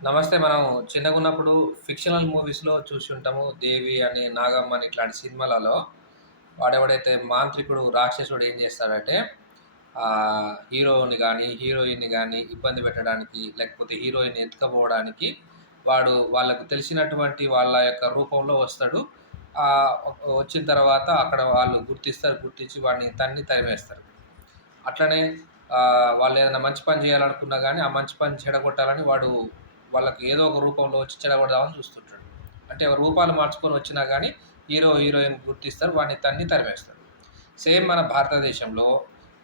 నమస్తే. మనం చిన్నగున్నప్పుడు ఫిక్షనల్ మూవీస్‌లో చూసి ఉంటాము. 'దేవి' అని, 'నాగమ్మ' అని ఇట్లాంటి సినిమాలలో వాడెవడైతే మాంత్రికుడు, రాక్షసుడు ఏం చేస్తాడంటే హీరోని గాని, హీరోయిన్‌ని గాని ఇబ్బంది పెట్టడానికి, లేకపోతే హీరోయిన్‌ని ఎత్తుకుపోవడానికి వాళ్ళకు తెలిసినటువంటి వాళ్ళ యొక్క రూపంలో వస్తాడు. వచ్చిన తర్వాత అక్కడ వాళ్ళు గుర్తిస్తారు. గుర్తించి వాడిని తన్ని తరిమేస్తారు. అట్లనే వాళ్ళేదైనా మంచి పని జేయాలనుకున్నా గానీ, ఆ మంచి పని చెడగొట్టాలని వాళ్ళకి ఏదో ఒక రూపంలో వచ్చి చెడగొడదామని చూస్తుంటాడు. అంటే రూపాలు మార్చుకొని వచ్చినా గానీ, హీరో, హీరోయిన్ గుర్తిస్తారు. వాడిని తన్ని తరిమేస్తారు. సేమ్ మన భారతదేశంలో,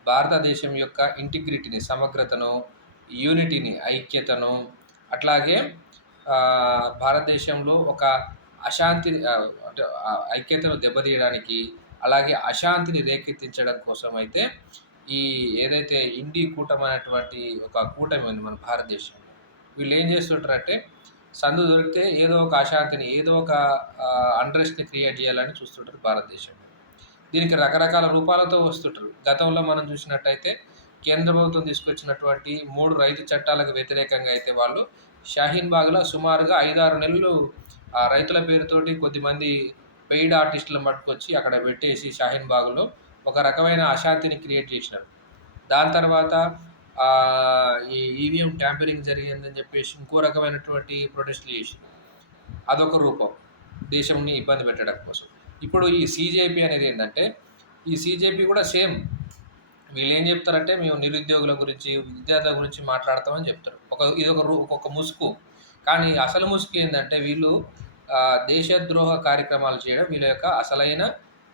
భారతదేశం యొక్క ఇంటిగ్రిటీని, సమగ్రతను, యూనిటీని, ఐక్యతను, అట్లాగే భారతదేశంలో ఒక అశాంతిని అంటే ఐక్యతను దెబ్బతీయడానికి, అలాగే అశాంతిని రేకెత్తించడం కోసమైతే ఈ ఏదైతే ఇండీ కూటమనేటువంటి ఒక కూటమి ఉంది మన భారతదేశంలో. వీళ్ళేం చేస్తుంటారంటే, సందు దొరికితే ఏదో ఒక అశాంతిని, ఏదో ఒక అన్‌రెస్ట్‌ని క్రియేట్ చేయాలని చూస్తుంటారు భారతదేశంలో. దీనికి రకరకాల రూపాలతో వస్తుంటారు. గతంలో మనం చూసినట్టయితే కేంద్ర ప్రభుత్వం తీసుకొచ్చినటువంటి 3 రైతు చట్టాలకు వ్యతిరేకంగా అయితే వాళ్ళు షాహీన్ బాగ్‌లో సుమారుగా 5, 6 నెలలు రైతుల పేరుతోటి కొద్దిమంది పెయిడ్ ఆర్టిస్ట్‌లను పట్టుకొచ్చి అక్కడ పెట్టేసి షాహీన్ బాగ్‌లో ఒక రకమైన అశాంతిని క్రియేట్ చేసినారు. దాని తర్వాత ఈ ఈవీఎం ట్యాంపరింగ్ జరిగిందని చెప్పేసి ఇంకో రకమైనటువంటి ప్రొటెస్ట్‌లు చేసిండ్రు. అదొక రూపం. దేశంని ఇబ్బంది పెట్టడం కోసం. ఇప్పుడు ఈ సీజేపీ అనేదేందంటే, ఈ సీజేపీ కూడా సేమ్. వీళ్ళేం చెప్తారంటే, మేము నిరుద్యోగుల గురించి, విద్యార్థుల గురించి మాట్లాడతామని చెప్తారు. ఒకొక్క ముసుగు. కానీ అసలు ముసుగు ఏందంటే, వీళ్ళు దేశద్రోహ కార్యక్రమాలు చేయడం వీళ్ళ యొక్క అసలైన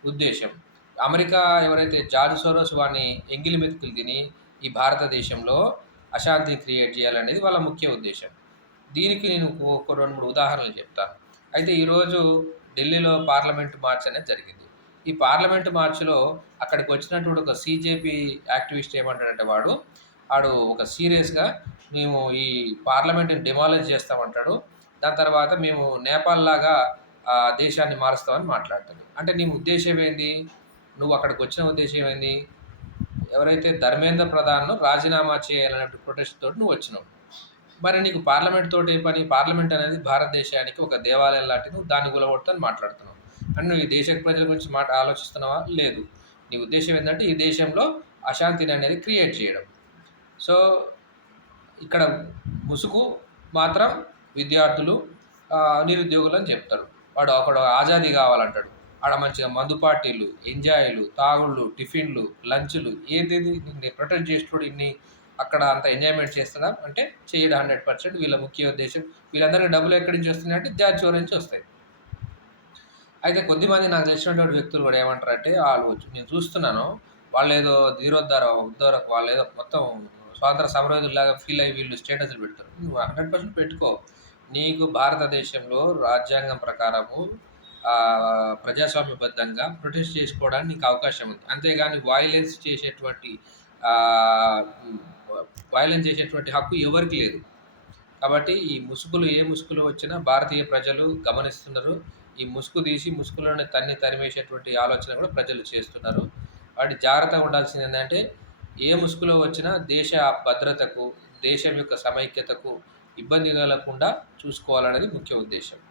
ఉద్దేశ్యం. అమెరికా ఎవరైతే జార్జ్ సోరోస్ వాడిని ఎంగిలి మెతుకులు తిని, ఈ భారతదేశంలో అశాంతిని క్రియేట్ చేయాలనేది వాళ్ళ ముఖ్య ఉద్దేశ్యం. దీనికి నేను ఒక 2, 3 ఉదాహరణలు చెప్తాను. అయితే ఈరోజు ఢిల్లీలో పార్లమెంట్ మార్చ్ అనేది జరిగింది. ఈ పార్లమెంట్ మార్చ్‌లో అక్కడికి వచ్చినటువంటి ఒక సీజేపీ యాక్టివిస్ట్ ఏమంటాడంటే ఆడు ఒక సీరియస్‌గా మేము ఈ పార్లమెంట్‌ని డెమాలిష్ చేస్తామంటాడు. దాని తర్వాత మేము నేపాల్‌లాగా దేశాన్ని మారుస్తామని మాట్లాడతాడు. అంటే నీ ఉద్దేశ్యం ఏంది? నువ్వు అక్కడికొచ్చిన ఉద్దేశ్యం ఏంది? ఎవరైతే ధర్మేంద్ర ప్రధాన్‌ను రాజీనామా చేయాలనే ప్రొటెస్ట్ తోటి నువ్వొచ్చినావు. మరి నీకు పార్లమెంట్ తోటి ఏ పని? పార్లమెంట్ అనేది భారతదేశానికి ఒక దేవాలయం లాంటిది. నువ్వు దాన్ని కూలగొడతా అని మాట్లాడుతున్నావు. అంటే నువ్వు ఈ దేశ ప్రజల గురించి ఆలోచిస్తున్నావా? లేదు. నీ ఉద్దేశ్యం ఏందంటే ఈ దేశంలో అశాంతిని అనేది క్రియేట్ చేయడం. సో, ఇక్కడ ముసుగు మాత్రం విద్యార్థులు, నిరుద్యోగులని చెప్తారు. వాడు అక్కడ ఆజాదీ కావాలంటాడు. ఆడ మంచిగా మందు పార్టీలు, ఎంజాయ్‌లు, తాగుళ్ళు, టిఫిన్‌లు, లంచ్‌లు ఏందిది నిన్ను ప్రొటెక్ట్ చేసేటోడు అక్కడ అంత ఎంజాయ్‌మెంట్ చేస్తాడా? అంటే చేయడు 100%. వీళ్ళ ముఖ్య ఉద్దేశ్యం వీళ్ళందరికి డబ్బులు ఎక్కడి నుంచి వస్తున్నాయంటే జాబ్ చోర నుంచి వస్తాయి. అయితే కొద్దిమంది నాకు తెలిసినటువంటి వ్యక్తులు కూడా ఏమంటారంటే నేను చూస్తున్నాను. వాళ్ళేదో ధీరోద్ధర వాళ్ళేదో మొత్తం స్వాతంత్ర సమరయోధుల్లాగా ఫీల్ అయ్యి వీళ్ళు స్టేటస్‌లు పెడతారు. నువ్వు 100% పెట్టుకో. నీకు భారతదేశంలో రాజ్యాంగం ప్రకారము ప్రజాస్వామ్యబద్ధంగా ప్రొటెస్ట్ చేసుకోవడానికి నీకు అవకాశం ఉంది. అంతేగాని ఆహ్, హ్మ్, వయలెన్స్ చేసేటువంటి హక్కు ఎవరికీ లేదు. కాబట్టి ఈ ముసుగులు ఏ ముసుగులు వచ్చినా భారతీయ ప్రజలు గమనిస్తున్నారు. ఈ ముసుగు తీసి ముసుగులోనే తరిమేసేటువంటి ఆలోచన కూడా ప్రజలు చేస్తున్నారు. కాబట్టి జాగ్రత్తగా ఉండాల్సిందేందంటే ఏ ముసుగులో వచ్చినా దేశ భద్రతకు, దేశం యొక్క సమైక్యతకు ఇబ్బంది కలగకుండా చూసుకోవాలనేది ముఖ్య ఉద్దేశ్యం.